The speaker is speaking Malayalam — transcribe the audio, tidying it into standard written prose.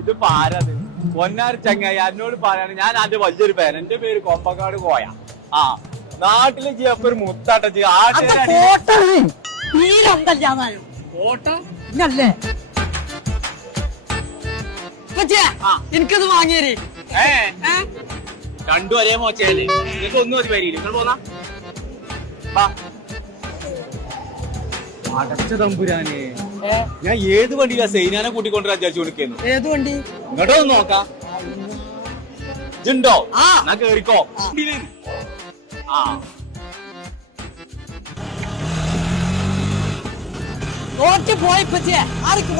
ഇത് പാരത് പൊന്നാർ ചങ്ങായി എന്നോട് പറയാണ്. ഞാൻ അതിന്റെ വലിയൊരു പേര്. എന്റെ പേര് കൊമ്പക്കാട് കോയ. ആ നാട്ടില് ചെയ്യപ്പോ ഒരു മുത്താട്ട എനിക്കത് വാങ്ങിയേ. രണ്ടും ഒരേ മോച്ചല്ലേ? നിങ്ങൾക്ക് ഒന്നും ഒരു പേരില്ല. നിങ്ങൾ പോന്നാ അടച്ച തമ്പുരാനെ. ഞാൻ ഏത് വണ്ടിയിലാ സൈനാനെ കൂട്ടിക്കൊണ്ടുവരാൻ വിചാരിച്ചു കൊടുക്കുന്നു. ഏത് വണ്ടി? ഇങ്ങോട്ടോ ഒന്ന് നോക്കാം. ഇതുണ്ടോ? എന്നാ കേറിക്കോ. ആ ഓട്ടി പോയി പറ്റിയ ആർക്ക്